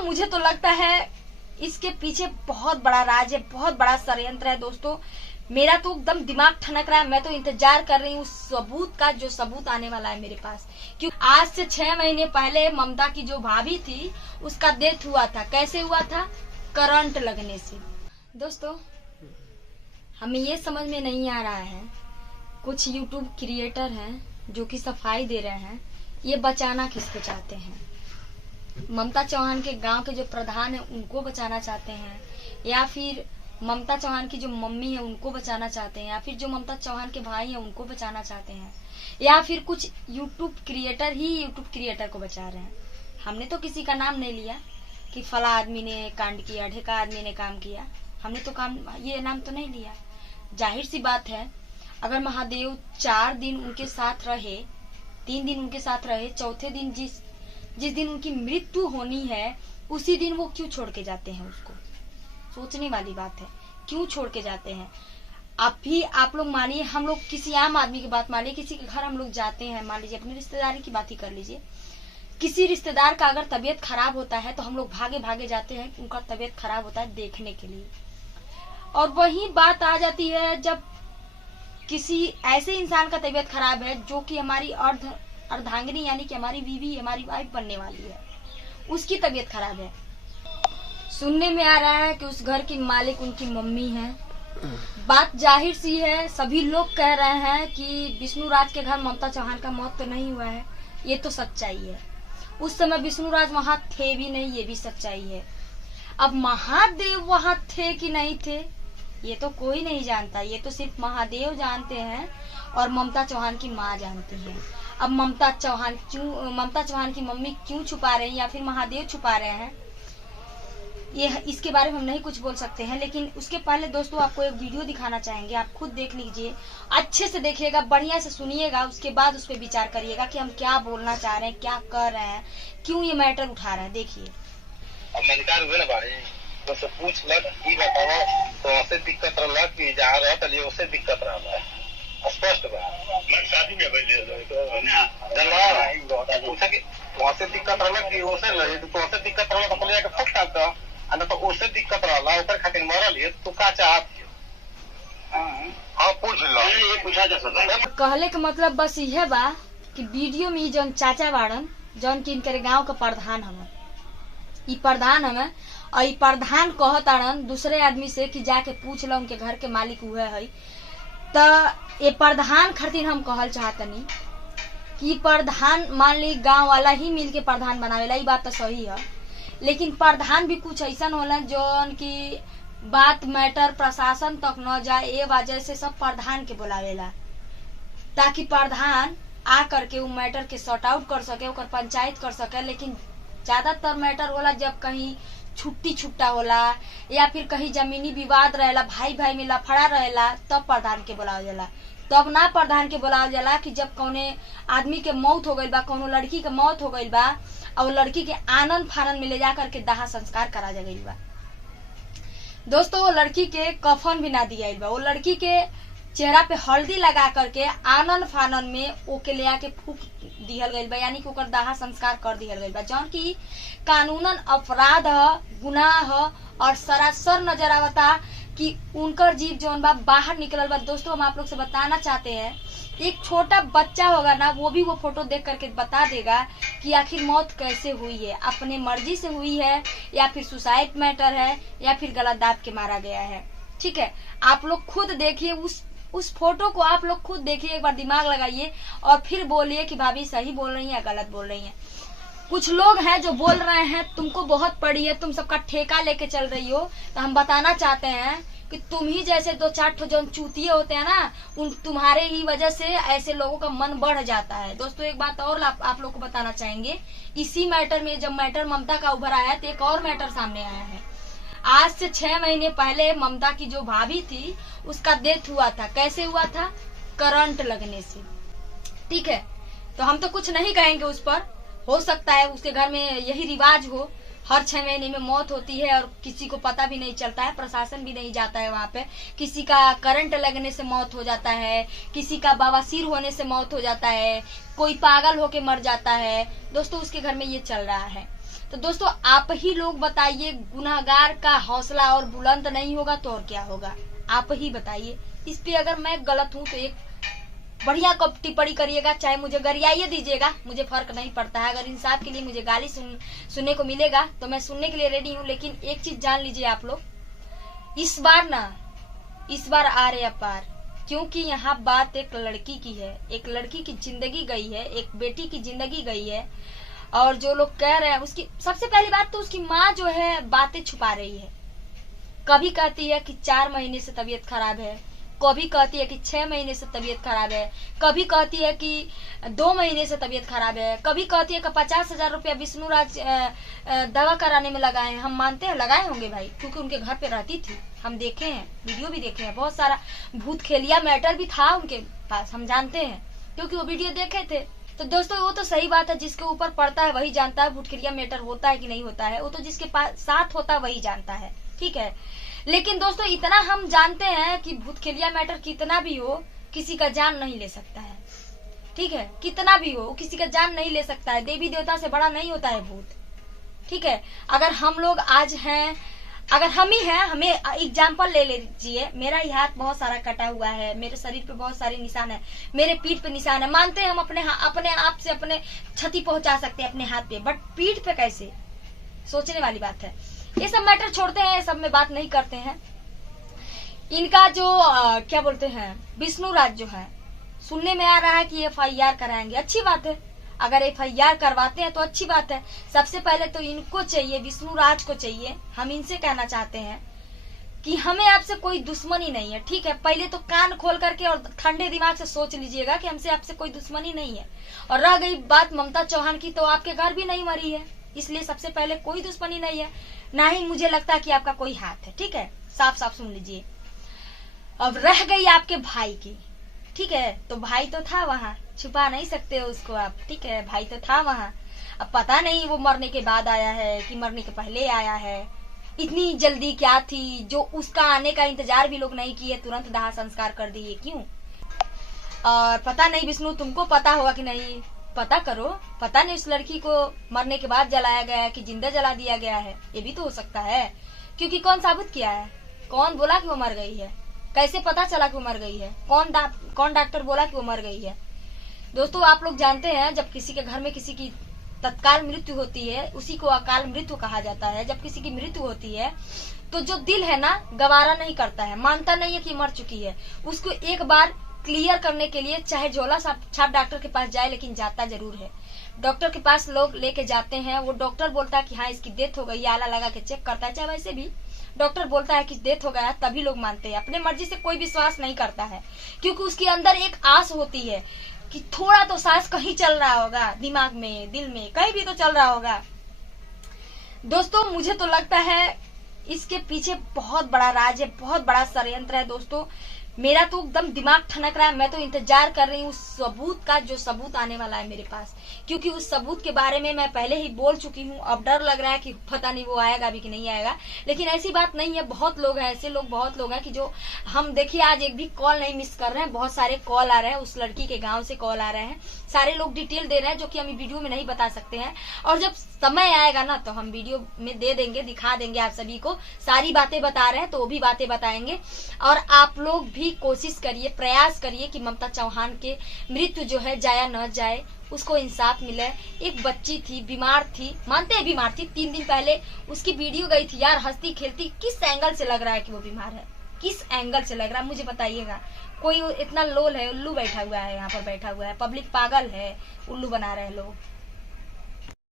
मुझे तो लगता है इसके पीछे बहुत बड़ा राज है, बहुत बड़ा षड्यंत्र है दोस्तों। मेरा तो एकदम दिमाग ठनक रहा है। मैं तो इंतजार कर रही हूँ सबूत का, जो सबूत आने वाला है मेरे पास। क्योंकि आज से 6 महीने पहले ममता की जो भाभी थी उसका डेथ हुआ था। कैसे हुआ था? करंट लगने से। दोस्तों हमें ये समझ में नहीं आ रहा है, कुछ यूट्यूब क्रिएटर हैं जो कि सफाई दे रहे हैं, ये बचाना किसको चाहते हैं? ममता चौहान के गांव के जो प्रधान है उनको बचाना चाहते हैं, या फिर ममता चौहान की जो मम्मी है उनको बचाना चाहते हैं, या फिर जो ममता चौहान के भाई है उनको बचाना चाहते हैं, या फिर कुछ यूट्यूब क्रिएटर ही यूट्यूब क्रिएटर को बचा रहे हैं। हमने तो किसी का नाम नहीं लिया कि फला आदमी ने कांड किया, ढेका आदमी ने काम किया, हमने तो काम ये नाम तो नहीं लिया। जाहिर सी बात है, अगर महादेव 4 दिन उनके साथ रहे, 3 दिन उनके साथ रहे, चौथे दिन जिस दिन उनकी मृत्यु होनी है उसी दिन वो क्यों छोड़ के जाते हैं उसको? सोचने वाली बात है, क्यों छोड़ के जाते हैं? आप लोग मानिए, हम लोग किसी आम आदमी की बात मानिए, किसी के घर हम लोग जाते हैं, मान लीजिए अपनी रिश्तेदारी की बात ही कर लीजिए, किसी रिश्तेदार का अगर तबीयत खराब होता है तो हम लोग भागे भागे जाते हैं, उनका तबीयत खराब होता है देखने के लिए। और वही बात आ जाती है जब किसी ऐसे इंसान का तबीयत खराब है जो कि हमारी अर्धांगिनी यानी कि हमारी बीवी, हमारी वाइफ बनने वाली है, उसकी तबीयत खराब है। सुनने में आ रहा है कि उस घर की मालिक उनकी मम्मी है। बात जाहिर सी है, सभी लोग कह रहे हैं कि विष्णु राज के घर ममता चौहान का मौत तो नहीं हुआ है, ये तो सच्चाई है। उस समय विष्णु राज वहां थे भी नहीं, ये भी सच्चाई है। अब महादेव वहां थे कि नहीं थे ये तो कोई नहीं जानता, ये तो सिर्फ महादेव जानते हैं और ममता चौहान की माँ जानती है। अब ममता चौहान की मम्मी क्यों छुपा रही है या फिर महादेव छुपा रहे हैं, ये इसके बारे में हम नहीं कुछ बोल सकते हैं। लेकिन उसके पहले दोस्तों आपको एक वीडियो दिखाना चाहेंगे, आप खुद देख लीजिए, अच्छे से देखिएगा, बढ़िया से सुनिएगा, उसके बाद उस पर विचार करिएगा कि हम क्या बोलना चाह रहे हैं, क्या कर रहे हैं, क्यों ये मैटर उठा रहे हैं। देखिए। अब मलिकार हुए ना बारे तो से पूछ लग की बताओ तो से दिक्कत रहला कि जा रहा त लिए उससे दिक्कत रहला स्पष्ट बा। मैं शादी में बैठे तो ना दरबार पूछा कि वहां से दिक्कत रहला कि ओसे लगे तो ओसे दिक्कत रहला तो बोले कि फट का अंदर तो ओसे दिक्कत रहला ओकर खातिर मरल है तो का चाहत? हां पूछ लो, ये पूछा जा सकता। कहले के मतलब बस यह बा कि वीडियो में जौन चाचा बाड़न, जौन कि इनके गांव का प्रधान हमें, ई प्रधान हमें, और ई प्रधान कहताड़न दूसरे आदमी से कि जाके पूछ लो उनके घर के मालिक हुए है। तो ये प्रधान खातिर हम कहल चाहतनी कि प्रधान मान ली गांव वाला ही मिल के प्रधान बनावेला, ई बात तो सही है, लेकिन प्रधान भी कुछ ऐसा होला जौन की बात मैटर प्रशासन तक न जाए, ये वजह से सब प्रधान के बुलावेला ताकि प्रधान आ करके वो मैटर के सॉर्ट आउट कर सके, ओकर पंचायत कर सके। लेकिन ज्यादातर मैटर होला जब कहीं छुट्टी छुट्टा होला या फिर कहीं जमीनी विवाद रहेला, भाई भाई में लफड़ा रहेला, तब प्रधान के बुलावल जाला। तब ना प्रधान के बुलावल जाला कि जब कौने आदमी के मौत हो गई बा, कौनो लड़की के मौत हो गई बा और लड़की के आनंद फानन में ले जा करके दाह संस्कार करा जा गई बा। दोस्तों वो लड़की के कफन भी ना दिया बा, वो लड़की के चेहरा पे हल्दी लगा करके आनंद फानन में ओके ले आके फूक दिहल गई बा, यानी कि ओकर दाह संस्कार कर दिहल गई बा, जौन की कानूनन अपराध है, गुनाह है और सरासर नजर आवता कि उनकर जीव जौन बा बाहर निकलल बा। दोस्तों हम आप लोग से बताना चाहते हैं, एक छोटा बच्चा होगा ना, वो भी वो फोटो देख करके बता देगा कि आखिर मौत कैसे हुई है, अपने मर्जी से हुई है या फिर सुसाइड मैटर है या फिर गलत दाब के मारा गया है। ठीक है, आप लोग खुद देखिए, उस फोटो को आप लोग खुद देखिए, एक बार दिमाग लगाइए और फिर बोलिए कि भाभी सही बोल रही है या गलत बोल रही है। कुछ लोग हैं जो बोल रहे हैं तुमको बहुत पड़ी है, तुम सबका ठेका लेके चल रही हो, तो हम बताना चाहते हैं कि तुम ही जैसे 2-4 ठो जो चूतिए होते हैं ना, उन तुम्हारे ही वजह से ऐसे लोगों का मन बढ़ जाता है। दोस्तों एक बात और आप लोग को बताना चाहेंगे, इसी मैटर में जब मैटर ममता का उभर आया तो एक और मैटर सामने आया है। आज से 6 महीने पहले ममता की जो भाभी थी उसका डेथ हुआ था। कैसे हुआ था? करंट लगने से। ठीक है, तो हम तो कुछ नहीं कहेंगे उस पर, हो सकता है उसके घर में यही रिवाज हो, हर 6 महीने में मौत होती है और किसी को पता भी नहीं चलता है, प्रशासन भी नहीं जाता है वहां पे, किसी का करंट लगने से मौत हो जाता है, किसी का बवासीर होने से मौत हो जाता है, कोई पागल होके मर जाता है। दोस्तों उसके घर में ये चल रहा है। तो दोस्तों आप ही लोग बताइए, गुनहगार का हौसला और बुलंद नहीं होगा तो और क्या होगा, आप ही बताइए। इस पे अगर मैं गलत हूं तो एक बढ़िया टिप्पणी करिएगा, चाहे मुझे गरियाइए दीजिएगा, मुझे फर्क नहीं पड़ता है। अगर इंसाफ के लिए मुझे गाली सुनने को मिलेगा तो मैं सुनने के लिए रेडी हूँ। लेकिन एक चीज जान लीजिए आप लोग, इस बार आ रहे अपार, क्योंकि यहाँ बात एक लड़की की है, एक लड़की की जिंदगी गई है, एक बेटी की जिंदगी गई है। और जो लोग कह रहे हैं, उसकी सबसे पहली बात तो उसकी माँ जो है बातें छुपा रही है। कभी कहती है कि 4 महीने से तबीयत खराब है, कभी कहती है कि 6 महीने से तबीयत खराब है, कभी कहती है कि 2 महीने से तबीयत खराब है, कभी कहती है कि 50,000 रुपया विष्णुराज दवा कराने में लगाए हैं। हम मानते हैं लगाए होंगे भाई, क्योंकि उनके घर पे रहती थी, हम देखे हैं, वीडियो भी देखे हैं, बहुत सारा भूत खेलिया मैटर भी था उनके पास, हम जानते हैं क्योंकि वो वीडियो देखे थे। तो दोस्तों वो तो सही बात है, जिसके ऊपर पड़ता है वही जानता है भूतखेलिया मैटर होता है कि नहीं होता है, वो तो जिसके पास साथ होता है वही जानता है, ठीक है। लेकिन दोस्तों इतना हम जानते हैं कि भूतखेलिया मैटर कितना भी हो किसी का जान नहीं ले सकता है, ठीक है, कितना भी हो किसी का जान नहीं ले सकता है। देवी देवता से बड़ा नहीं होता है भूत, ठीक है। अगर हम लोग आज हैं, अगर हम ही हैं, हमें एग्जाम्पल ले लीजिए, मेरा ही हाथ बहुत सारा कटा हुआ है, मेरे शरीर पे बहुत सारे निशान है, मेरे पीठ पे निशान है, मानते हैं हम अपने आप से अपने क्षति पहुंचा सकते हैं अपने हाथ पे, बट पीठ पे कैसे, सोचने वाली बात है। ये सब मैटर छोड़ते हैं, सब में बात नहीं करते हैं। इनका जो क्या बोलते हैं विष्णुराज जो है, सुनने में आ रहा है कि FIR कराएंगे, अच्छी बात है। अगर FIR करवाते हैं तो अच्छी बात है। सबसे पहले तो इनको चाहिए, विष्णुराज को चाहिए, हम इनसे कहना चाहते हैं कि हमें आपसे कोई दुश्मनी नहीं है, ठीक है। पहले तो कान खोल करके और ठंडे दिमाग से सोच लीजिएगा कि हमसे आपसे कोई दुश्मनी नहीं है। और रह गई बात ममता चौहान की, तो आपके घर भी नहीं मरी है, इसलिए सबसे पहले कोई दुश्मनी नहीं है, ना ही मुझे लगता कि आपका कोई हाथ है, ठीक है, साफ साफ सुन लीजिए। अब रह गई आपके भाई की, ठीक है, तो भाई तो था वहां, छुपा नहीं सकते हो उसको आप, ठीक है, भाई तो था वहां। अब पता नहीं वो मरने के बाद आया है कि मरने के पहले आया है, इतनी जल्दी क्या थी जो उसका आने का इंतजार भी लोग नहीं किए, तुरंत दाह संस्कार कर दिए, क्यों? और पता नहीं विष्णु तुमको पता होगा कि नहीं, पता करो, पता नहीं उस लड़की को मरने के बाद जलाया गया है कि जिंदा जला दिया गया है, ये भी तो हो सकता है, क्योंकि कौन साबित किया है, कौन बोला कि वो मर गई है, कैसे पता चला कि वो मर गई है, कौन डॉक्टर बोला कि वो मर गई है। दोस्तों आप लोग जानते हैं, जब किसी के घर में किसी की तत्काल मृत्यु होती है उसी को अकाल मृत्यु कहा जाता है। जब किसी की मृत्यु होती है तो जो दिल है ना गवारा नहीं करता है, मानता नहीं है कि मर चुकी है, उसको एक बार क्लियर करने के लिए चाहे झोला छाप डॉक्टर के पास जाए, लेकिन जाता जरूर है। डॉक्टर के पास लोग लेके जाते हैं, वो डॉक्टर बोलता है कि हाँ इसकी डेथ हो गई, आला लगा के चेक करता है, चाहे वैसे भी डॉक्टर बोलता है कि डेथ हो गया, तभी लोग मानते हैं। अपने मर्जी से कोई विश्वास नहीं करता है, क्योंकि उसके अंदर एक आस होती है कि थोड़ा तो सांस कहीं चल रहा होगा, दिमाग में, दिल में, कहीं भी तो चल रहा होगा। दोस्तों मुझे तो लगता है इसके पीछे बहुत बड़ा राज है, बहुत बड़ा षड्यंत्र है। दोस्तों मेरा तो एकदम दिमाग ठनक रहा है, मैं तो इंतजार कर रही हूँ उस सबूत का, जो सबूत आने वाला है मेरे पास, क्योंकि उस सबूत के बारे में मैं पहले ही बोल चुकी हूँ। अब डर लग रहा है कि पता नहीं वो आएगा भी कि नहीं आएगा, लेकिन ऐसी बात नहीं है। बहुत लोग हैं ऐसे लोग, बहुत लोग हैं कि जो हम देखिए आज एक भी कॉल नहीं मिस कर रहे हैं, बहुत सारे कॉल आ रहे हैं, उस लड़की के गाँव से कॉल आ रहे हैं, सारे लोग डिटेल दे रहे हैं जो कि हम वीडियो में नहीं बता सकते हैं। और जब समय आएगा ना तो हम वीडियो में दे देंगे, दिखा देंगे आप सभी को, सारी बातें बता रहे हैं तो वो भी बातें बताएंगे। और आप लोग भी कोशिश करिए, प्रयास करिए कि ममता चौहान के मृत्यु जो है जाया न जाए, उसको इंसाफ मिले। एक बच्ची थी, बीमार थी, मानते हैं बीमार थी, 3 दिन पहले उसकी वीडियो गई थी यार, हंसती खेलती। किस एंगल से लग रहा है कि वो बीमार है, किस एंगल से लग रहा है मुझे बताइएगा। कोई इतना लोल है, उल्लू बैठा हुआ है, यहाँ पर बैठा हुआ है, पब्लिक पागल है, उल्लू बना रहे हैं लोग।